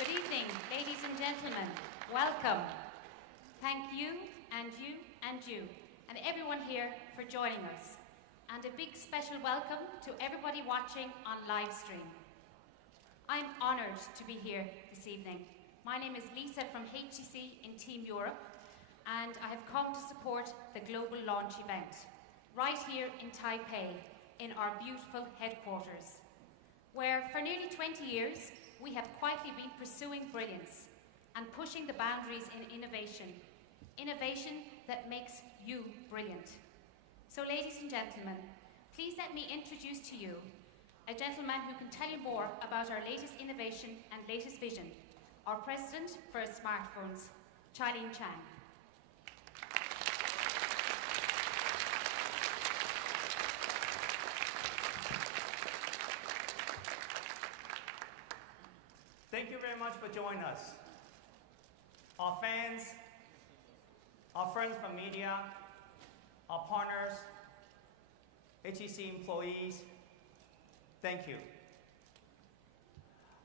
Good evening, ladies and gentlemen. Welcome. Thank you, and you, and you, and everyone here for joining us. And a big special welcome to everybody watching on live stream. I'm honoured to be here this evening. My name is Lisa from HTC in Team Europe, and I have come to support the global launch event right here in Taipei in our beautiful headquarters, where for nearly 20 years we have quietly been pursuing brilliance and pushing the boundaries in innovation that makes you brilliant. So ladies and gentlemen, please let me introduce to you a gentleman who can tell you more about our latest innovation and latest vision, our President for Smartphones, Charlene Chang. Thank you very much for joining us. Our fans, our friends from media, our partners, HTC employees, thank you.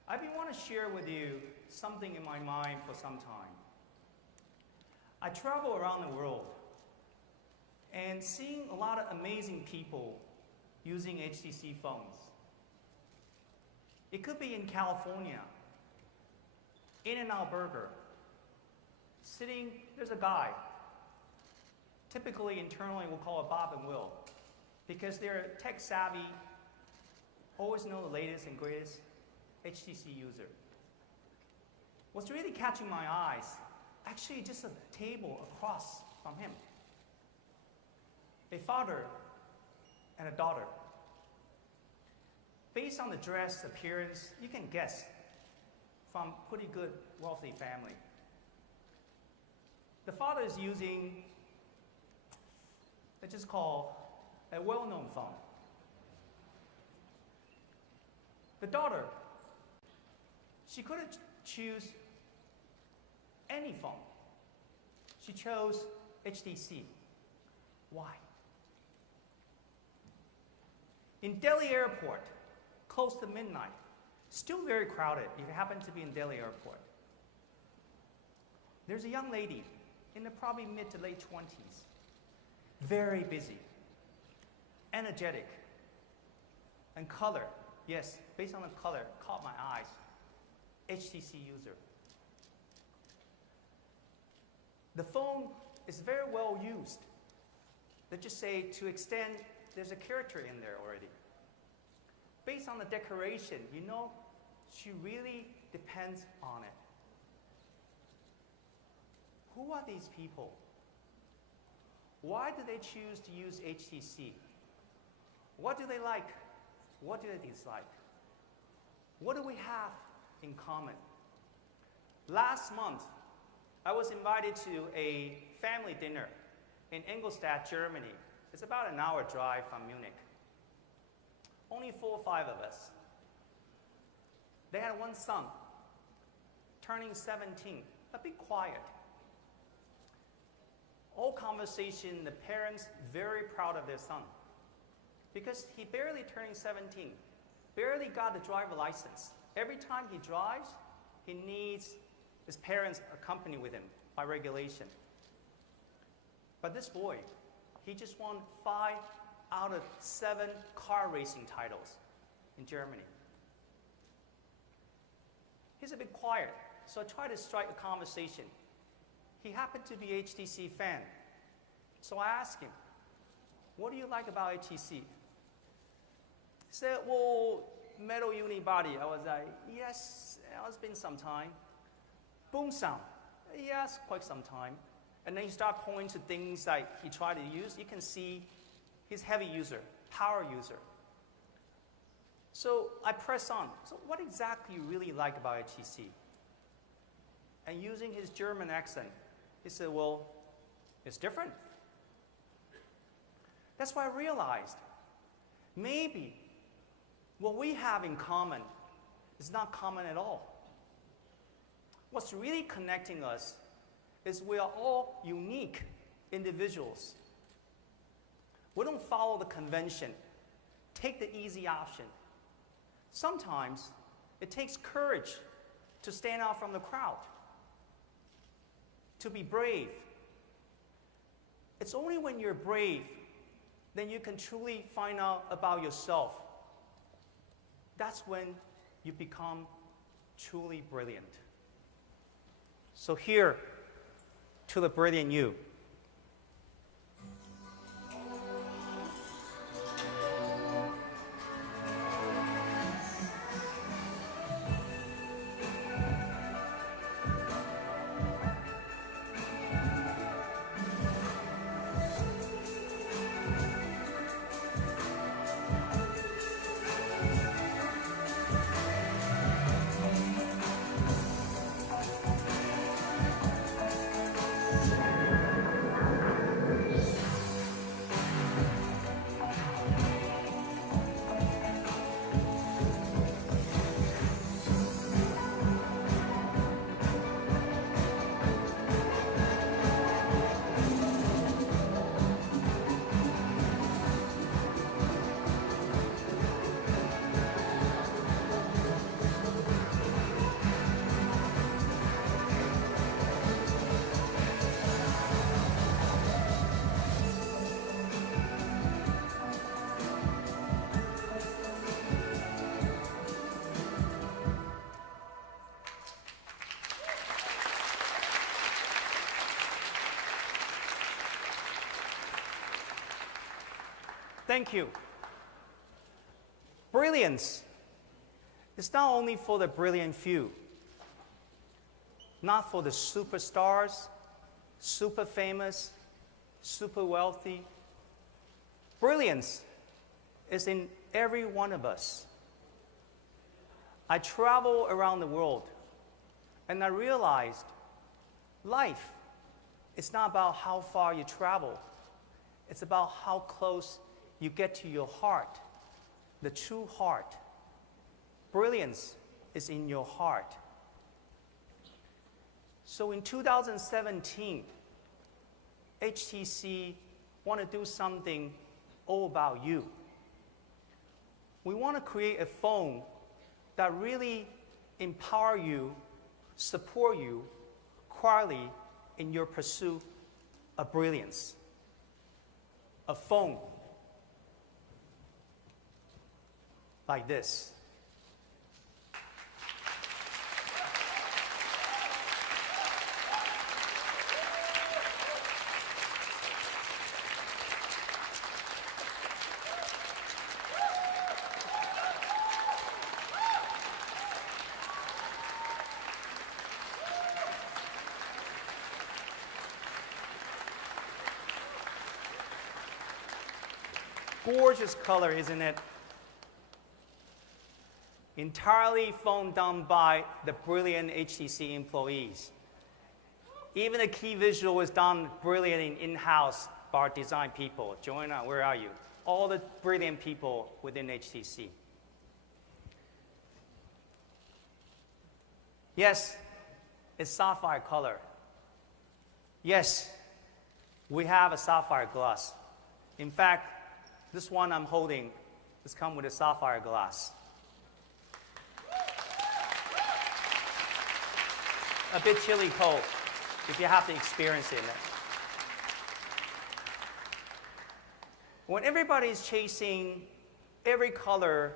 I've been wanting to share with you something in my mind for some time. I travel around the world and seeing a lot of amazing people using HTC phones. It could be in California, In-N-Out Burger. There's a guy, typically internally we'll call it Bob and Will, because they're tech savvy, always know the latest and greatest HTC user. What's really catching my eyes, actually just a table across from him. A father and a daughter. Based on the dress, appearance, you can guess from pretty good, wealthy family. The father is using, let's just call a well-known phone. The daughter, she couldn't choose any phone. She chose HTC. Why? In Delhi airport, close to midnight, still very crowded if you happen to be in Delhi airport. There's a young lady in the probably mid to late 20s, very busy, energetic, and color, yes, based on the color, caught my eyes, HTC user. The phone is very well used. Let's just say to extend, there's a character in there already. Based on the decoration, you know, she really depends on it. Who are these people? Why do they choose to use HTC? What do they like? What do they dislike? What do we have in common? Last month, I was invited to a family dinner in Ingolstadt, Germany. It's about an hour drive from Munich. Only 4 or 5 of us. They had one son, turning 17, a bit quiet. All conversation, the parents very proud of their son because he barely turning 17, barely got the driver license. Every time he drives, he needs his parents accompany with him by regulation. But this boy, he just won 5 out of 7 car racing titles in Germany. He's a bit quiet, so I tried to strike a conversation. He happened to be an HTC fan. So I asked him, what do you like about HTC? He said, well, metal unibody. I was like, yes, it's been some time. Boom sound. Yes, quite some time. And then he started pointing to things like he tried to use. You can see he's a heavy user, power user. So I press on. So what exactly you really like about HTC? And using his German accent, he said, well, it's different. That's why I realized maybe what we have in common is not common at all. What's really connecting us is we are all unique individuals. We don't follow the convention, take the easy option. Sometimes it takes courage to stand out from the crowd, to be brave. It's only when you're brave then you can truly find out about yourself. That's when you become truly brilliant. So here to the brilliant you. Thank you. Brilliance is not only for the brilliant few, not for the superstars, super famous, super wealthy. Brilliance is in every one of us. I travel around the world and I realized life is not about how far you travel. It's about how close you get to your heart, the true heart. Brilliance is in your heart. So in 2017, HTC want to do something all about you. We want to create a phone that really empower you, support you quietly in your pursuit of brilliance. A phone like this. Gorgeous color, isn't it? Entirely phone done by the brilliant HTC employees. Even the key visual is done brilliantly in-house by our design people. Joanna, where are you? All the brilliant people within HTC. Yes, it's sapphire color. Yes, we have a sapphire glass. In fact, this one I'm holding is come with a sapphire glass. A bit chilly cold, if you have to experience it. When everybody's chasing every color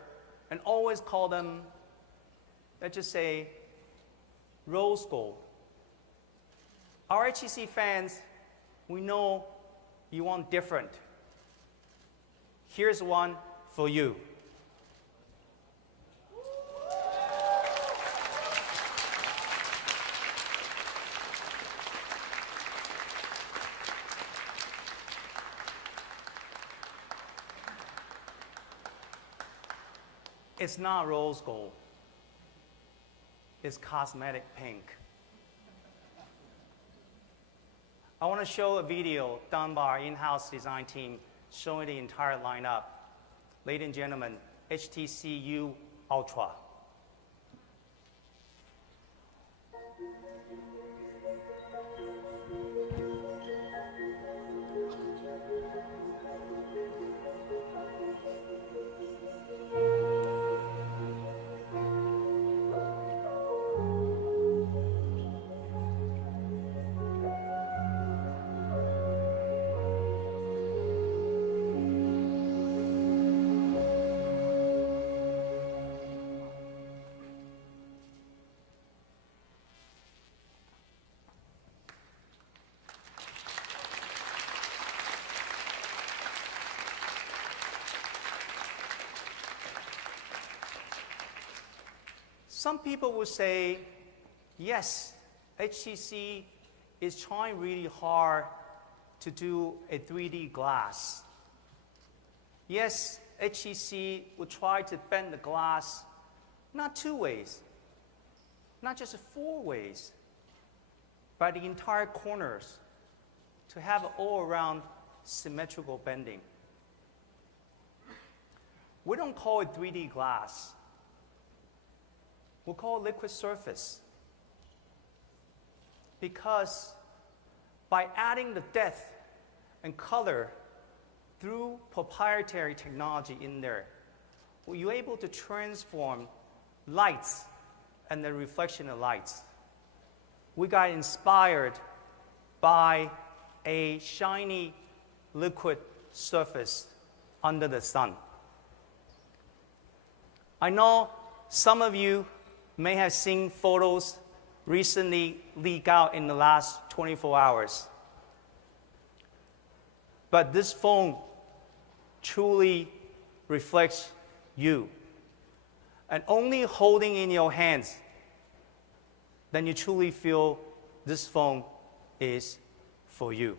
and always call them, let's just say, rose gold. Our HTC fans, we know you want different. Here's one for you. It's not rose gold. It's cosmetic pink. I want to show a video done by our in-house design team showing the entire lineup. Ladies and gentlemen, HTC U Ultra. Some people will say, yes, HTC is trying really hard to do a 3D glass. Yes, HTC will try to bend the glass not 2 ways, not just 4 ways, but the entire corners to have all-around symmetrical bending. We don't call it 3D glass. We call it liquid surface. Because by adding the depth and color through proprietary technology in there, you're able to transform lights and the reflection of lights. We got inspired by a shiny liquid surface under the sun. I know some of you may have seen photos recently leak out in the last 24 hours. But this phone truly reflects you. And only holding in your hands, then you truly feel this phone is for you.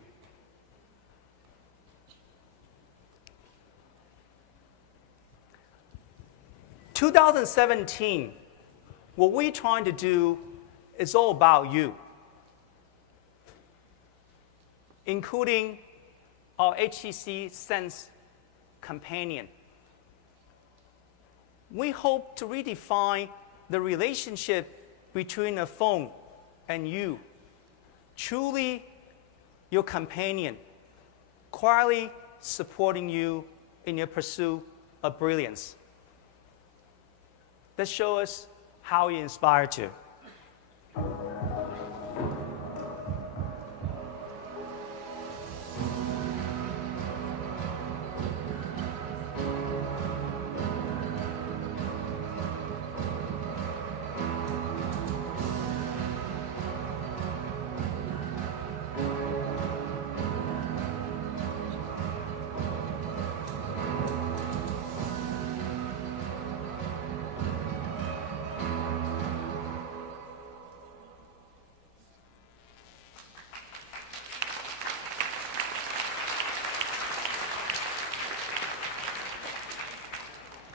In 2017, what we're trying to do is all about you, including our HTC Sense companion. We hope to redefine the relationship between a phone and you, truly your companion, quietly supporting you in your pursuit of brilliance. Let's show us how he inspired you.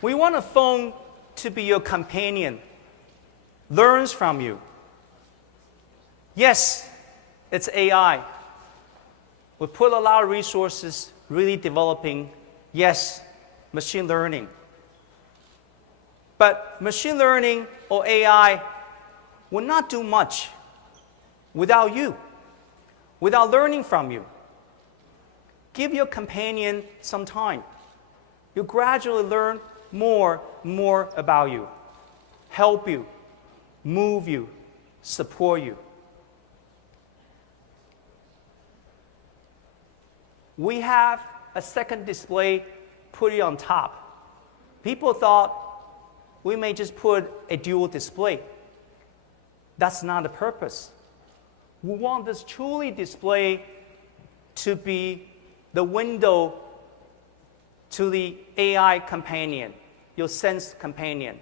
We want a phone to be your companion, learns from you. Yes, it's AI. We put a lot of resources really developing, yes, machine learning. But machine learning or AI will not do much without you, without learning from you. Give your companion some time. You gradually learn more about you, help you, move you, support you. We have a second display put it on top. People thought we may just put a dual display. That's not the purpose. We want this truly display to be the window to the AI companion, your Sense companion,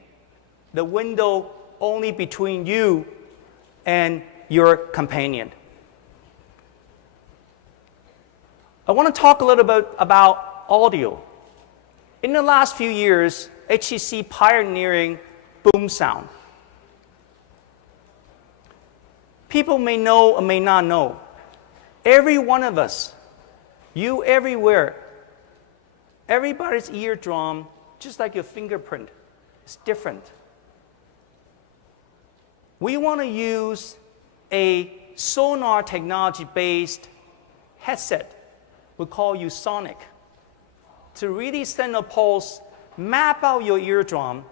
the window only between you and your companion. I want to talk a little bit about audio. In the last few years, HTC pioneering boom sound. People may know or may not know, every one of us, you everywhere, everybody's eardrum, just like your fingerprint, is different. We want to use a sonar technology-based headset we call Sonic to really send a pulse, map out your eardrum,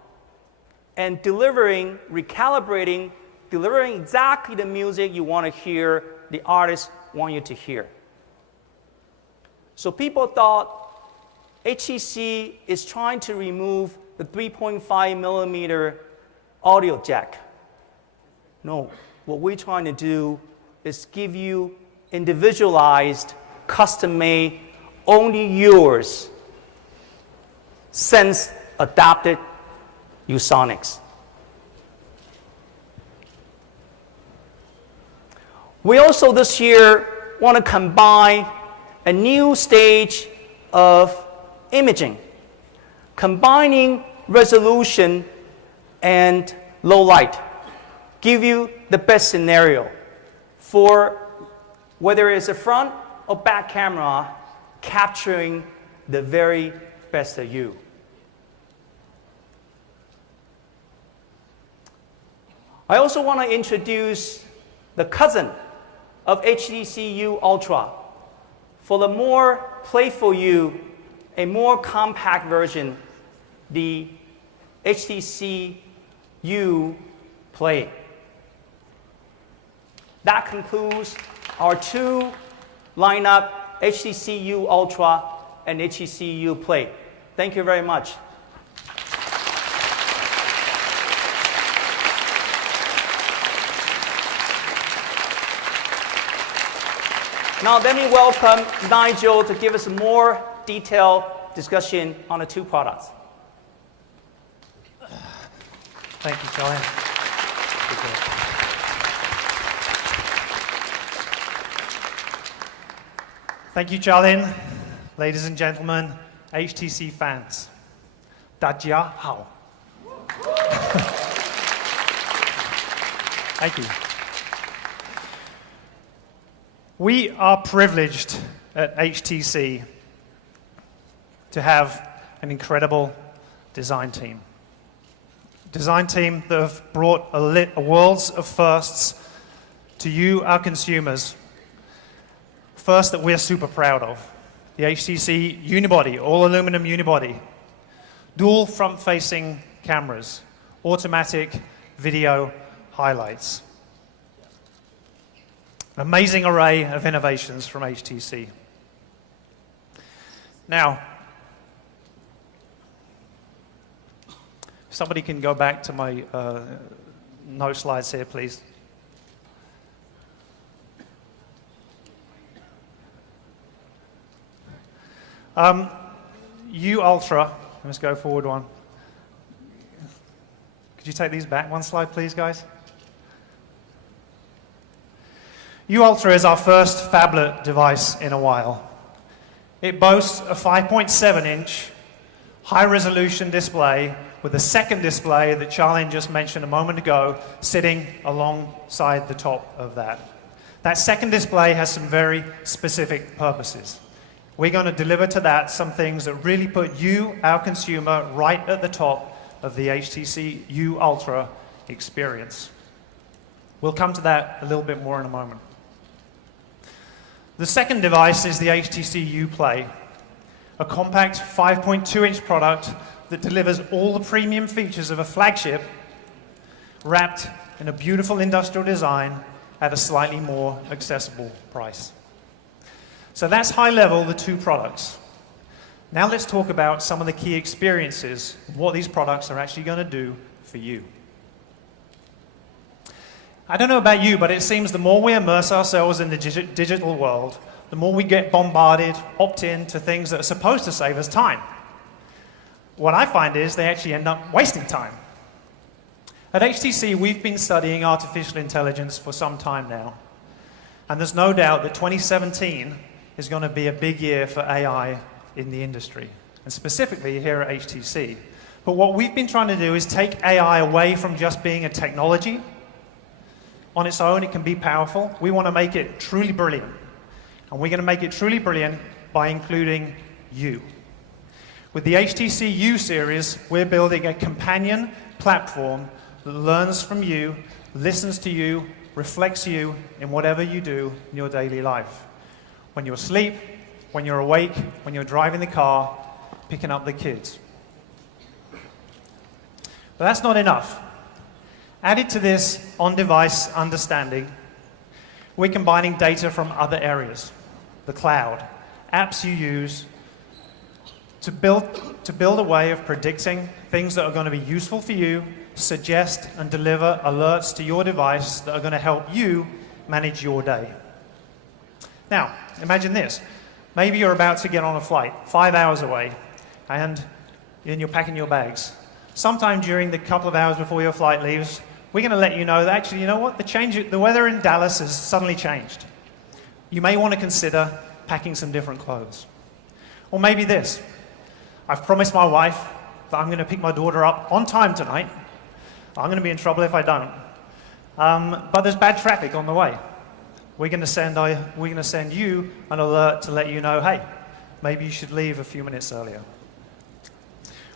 and recalibrating, delivering exactly the music you want to hear, the artist want you to hear. So people thought HTC is trying to remove the 3.5 millimeter audio jack. No, what we're trying to do is give you individualized, custom-made, only yours, Sense-adapted Sonics. We also this year want to combine a new stage of imaging, combining resolution and low light, give you the best scenario for whether it's a front or back camera, capturing the very best of you. I also want to introduce the cousin of HTC U Ultra. For the more playful you, a more compact version, the HTC U Play. That concludes our two lineup, HTC U Ultra and HTC U Play. Thank you very much. Now let me welcome Nigel to give us a more detailed discussion on the two products. Thank you, Charlie. Thank you, Charlene. Ladies and gentlemen, HTC fans, 大家好. Thank you. We are privileged at HTC to have an incredible design team. Design team that have brought a worlds of firsts to you, our consumers. First that we're super proud of. The HTC Unibody, all aluminum unibody. Dual front-facing cameras. Automatic video highlights. Amazing array of innovations from HTC. Now, if somebody can go back to my no slides here, please. U Ultra, let's go forward one. Could you take these back one slide, please, guys? U Ultra is our first phablet device in a while. It boasts a 5.7-inch high-resolution display with a second display that Charlene just mentioned a moment ago sitting alongside the top of that. That second display has some very specific purposes. We're going to deliver to that some things that really put you, our consumer, right at the top of the HTC U Ultra experience. We'll come to that a little bit more in a moment. The second device is the HTC U Play, a compact 5.2-inch product that delivers all the premium features of a flagship wrapped in a beautiful industrial design at a slightly more accessible price. So that's high level, the two products. Now let's talk about some of the key experiences, what these products are actually going to do for you. I don't know about you, but it seems the more we immerse ourselves in the digital world, the more we get bombarded, opt in to things that are supposed to save us time. What I find is they actually end up wasting time. At HTC, we've been studying artificial intelligence for some time now. And there's no doubt that 2017 is going to be a big year for AI in the industry, and specifically here at HTC. But what we've been trying to do is take AI away from just being a technology. On its own, it can be powerful. We want to make it truly brilliant. And we're going to make it truly brilliant by including you. With the HTC U series, we're building a companion platform that learns from you, listens to you, reflects you in whatever you do in your daily life. When you're asleep, when you're awake, when you're driving the car, picking up the kids. But that's not enough. Added to this on-device understanding, we're combining data from other areas, the cloud, apps you use, to build a way of predicting things that are going to be useful for you, suggest and deliver alerts to your device that are going to help you manage your day. Now, imagine this. Maybe you're about to get on a flight, 5 hours away, and you're packing your bags. Sometime during the couple of hours before your flight leaves, we're going to let you know that actually, you know what, the weather in Dallas has suddenly changed. You may want to consider packing some different clothes. Or maybe this: I've promised my wife that I'm going to pick my daughter up on time tonight. I'm going to be in trouble if I don't. But there's bad traffic on the way. We're going to send you an alert to let you know, hey, maybe you should leave a few minutes earlier.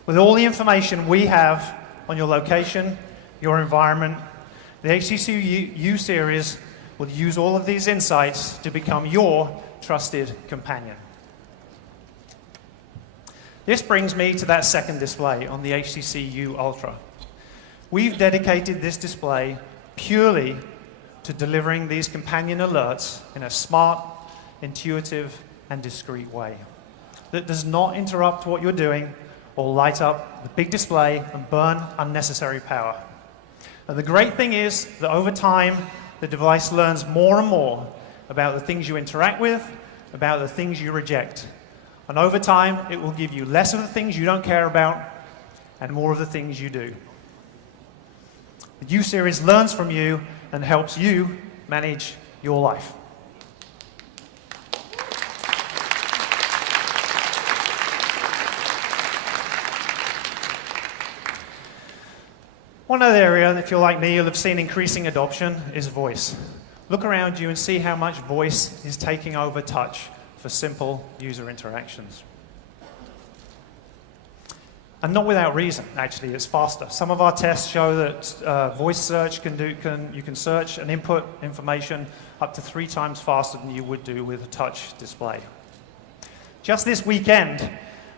With all the information we have on your location, your environment, the HTC U series will use all of these insights to become your trusted companion. This brings me to that second display on the HTC U Ultra. We've dedicated this display purely to delivering these companion alerts in a smart, intuitive, and discreet way that does not interrupt what you're doing or light up the big display and burn unnecessary power. And the great thing is that over time, the device learns more and more about the things you interact with, about the things you reject. And over time, it will give you less of the things you don't care about and more of the things you do. The U series learns from you and helps you manage your life. One other area, if you're like me, you'll have seen increasing adoption, is voice. Look around you and see how much voice is taking over touch for simple user interactions. And not without reason, actually, it's faster. Some of our tests show that voice search you can search and input information up to 3 times faster than you would do with a touch display. Just this weekend,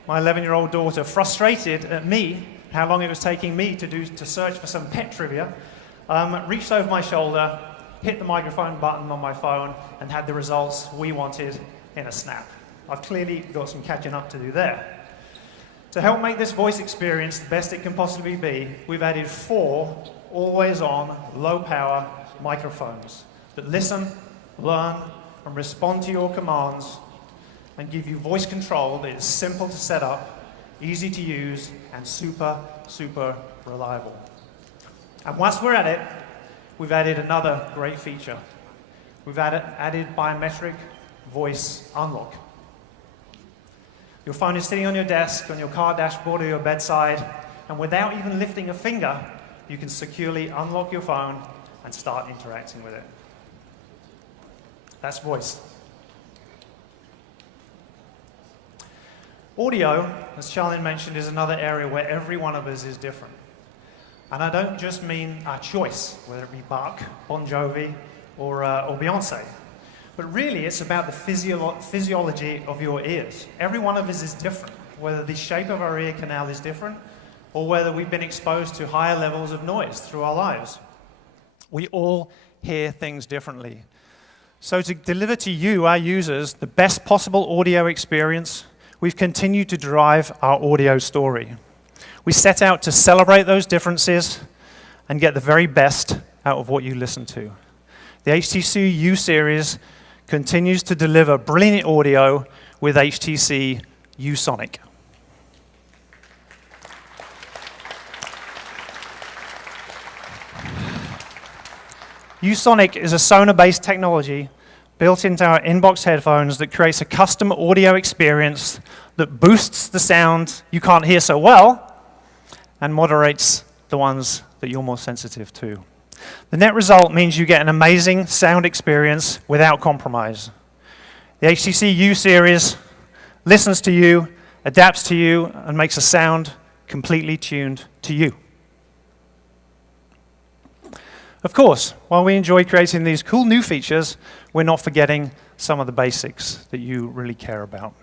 my 11-year-old daughter, frustrated at me, how long it was taking me to search for some pet trivia, reached over my shoulder, hit the microphone button on my phone, and had the results we wanted in a snap. I've clearly got some catching up to do there. To help make this voice experience the best it can possibly be, we've added 4 always-on, low-power microphones that listen, learn, and respond to your commands and give you voice control that is simple to set up, easy to use, and super, super reliable. And once we're at it, we've added another great feature. We've added biometric voice unlock. Your phone is sitting on your desk, on your car dashboard, or your bedside, and without even lifting a finger, you can securely unlock your phone and start interacting with it. That's voice. Audio, as Charlene mentioned, is another area where every one of us is different. And I don't just mean our choice, whether it be Bach, Bon Jovi, or Beyonce. But really, it's about the physiology of your ears. Every one of us is different, whether the shape of our ear canal is different, or whether we've been exposed to higher levels of noise through our lives. We all hear things differently. So to deliver to you, our users, the best possible audio experience, we've continued to drive our audio story. We set out to celebrate those differences and get the very best out of what you listen to. The HTC U series continues to deliver brilliant audio with HTC U Sonic. U Sonic is a Sonar-based technology built into our inbox headphones that creates a custom audio experience that boosts the sound you can't hear so well and moderates the ones that you're more sensitive to. The net result means you get an amazing sound experience without compromise. The HTC U series listens to you, adapts to you, and makes a sound completely tuned to you. Of course, while we enjoy creating these cool new features, we're not forgetting some of the basics that you really care about.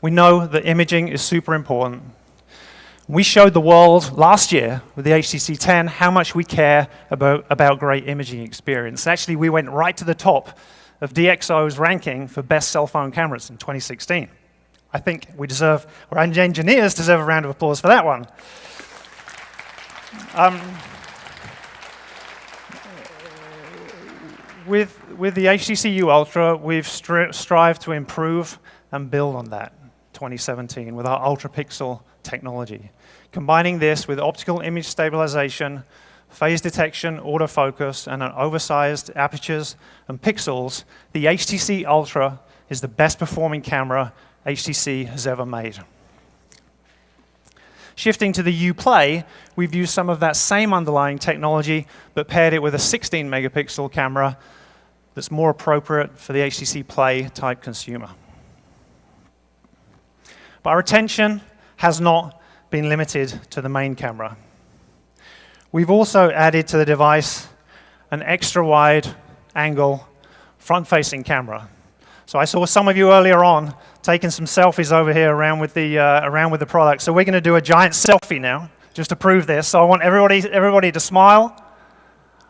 We know that imaging is super important. We showed the world last year with the HTC 10 how much we care about great imaging experience. Actually, we went right to the top of DxO's ranking for best cell phone cameras in 2016. I think our engineers deserve a round of applause for that one. With the HTC U Ultra, we've strived to improve and build on that 2017 with our ultra-pixel technology. Combining this with optical image stabilization, phase detection, autofocus, and an oversized apertures and pixels, the HTC Ultra is the best performing camera HTC has ever made. Shifting to the U Play, we've used some of that same underlying technology, but paired it with a 16 megapixel camera that's more appropriate for the HTC Play type consumer. But our attention has not been limited to the main camera. We've also added to the device an extra wide angle front-facing camera. So I saw some of you earlier on taking some selfies over here around with the product. So we're going to do a giant selfie now, just to prove this. So I want everybody to smile,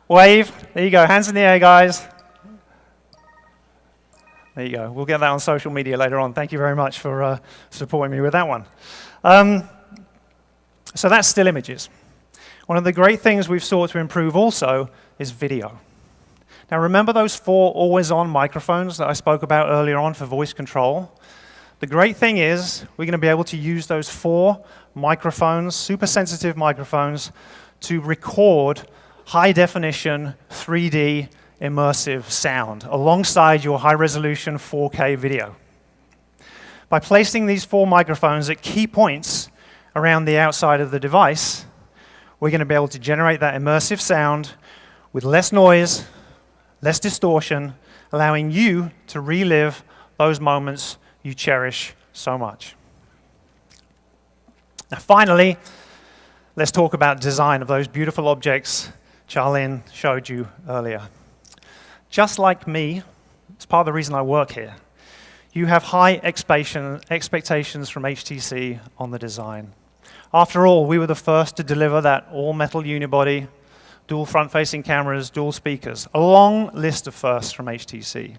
wave. There you go, hands in the air, guys. There you go. We'll get that on social media later on. Thank you very much for supporting me with that one. So that's still images. One of the great things we've sought to improve also is video. Now remember those 4 always-on microphones that I spoke about earlier on for voice control? The great thing is we're going to be able to use those 4 microphones, super sensitive microphones, to record high-definition 3D immersive sound alongside your high-resolution 4K video. By placing these 4 microphones at key points around the outside of the device, we're going to be able to generate that immersive sound with less noise, less distortion, allowing you to relive those moments you cherish so much. Now finally, let's talk about design of those beautiful objects Charlene showed you earlier. Just like me, it's part of the reason I work here, you have high expectations from HTC on the design. After all, we were the first to deliver that all-metal unibody, dual front-facing cameras, dual speakers, a long list of firsts from HTC.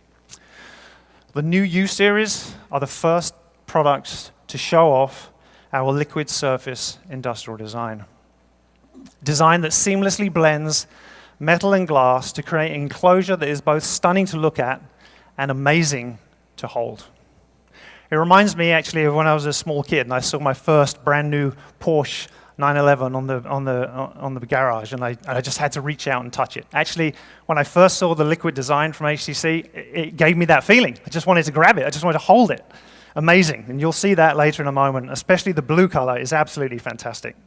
The new U series are the first products to show off our liquid surface industrial design. Design that seamlessly blends metal and glass to create an enclosure that is both stunning to look at and amazing to hold. It reminds me actually of when I was a small kid and I saw my first brand new Porsche 911 on the garage, and I just had to reach out and touch it. Actually, when I first saw the liquid design from HTC, it gave me that feeling. I just wanted to grab it. I just wanted to hold it. Amazing. And you'll see that later in a moment. Especially the blue color is absolutely fantastic.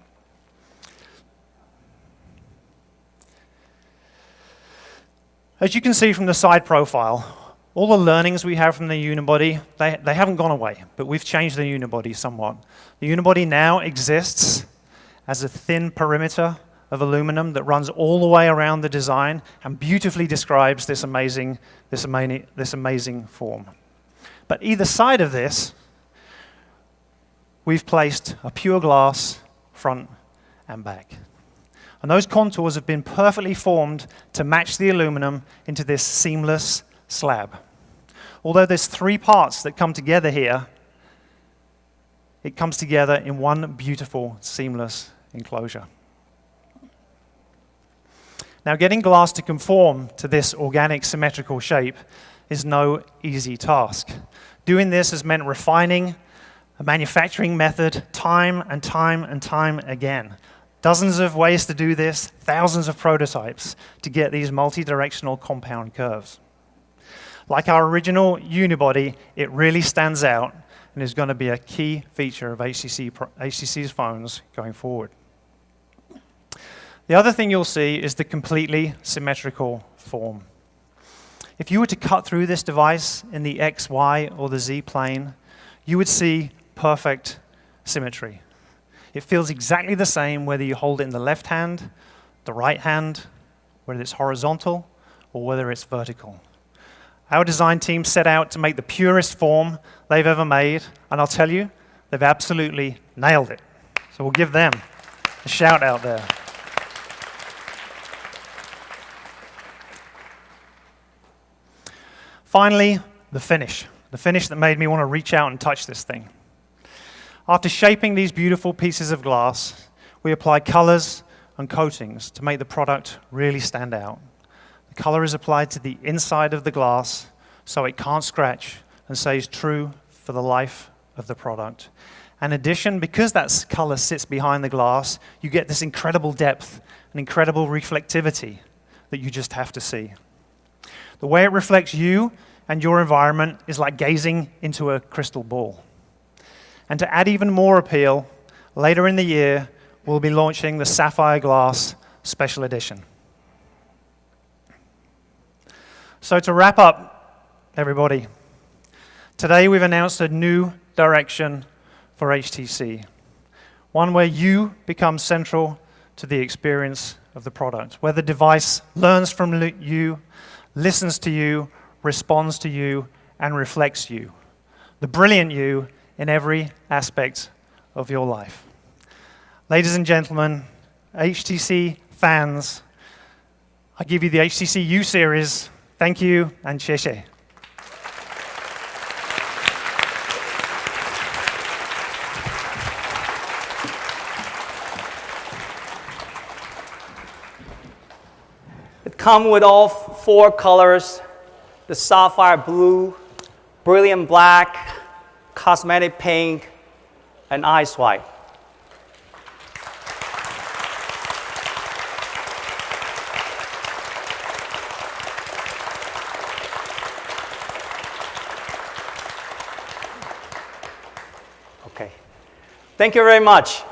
As you can see from the side profile, all the learnings we have from the unibody, they haven't gone away, but we've changed the unibody somewhat. The unibody now exists as a thin perimeter of aluminum that runs all the way around the design and beautifully describes this amazing form. But either side of this, we've placed a pure glass front and back. And those contours have been perfectly formed to match the aluminum into this seamless slab. Although there's 3 parts that come together here, it comes together in one beautiful, seamless enclosure. Now, getting glass to conform to this organic, symmetrical shape is no easy task. Doing this has meant refining a manufacturing method time and time again. Dozens of ways to do this, thousands of prototypes to get these multi-directional compound curves. Like our original unibody, it really stands out and is going to be a key feature of HTC's phones going forward. The other thing you'll see is the completely symmetrical form. If you were to cut through this device in the X, Y, or the Z plane, you would see perfect symmetry. It feels exactly the same whether you hold it in the left hand, the right hand, whether it's horizontal, or whether it's vertical. Our design team set out to make the purest form they've ever made, and I'll tell you, they've absolutely nailed it. So we'll give them a shout out there. Finally, the finish that made me want to reach out and touch this thing. After shaping these beautiful pieces of glass, we apply colors and coatings to make the product really stand out. The color is applied to the inside of the glass so it can't scratch and stays true for the life of the product. In addition, because that color sits behind the glass, you get this incredible depth and incredible reflectivity that you just have to see. The way it reflects you and your environment is like gazing into a crystal ball. And to add even more appeal, later in the year, we'll be launching the Sapphire Glass Special Edition. So to wrap up, everybody, today we've announced a new direction for HTC, one where you become central to the experience of the product, where the device learns from you, listens to you, responds to you, and reflects you, the brilliant you in every aspect of your life. Ladies and gentlemen, HTC fans, I give you the HTC U series. Thank you, and 谢谢. It comes with all 4 colors, the sapphire blue, brilliant black, cosmetic pink, and ice white. Okay. Thank you very much.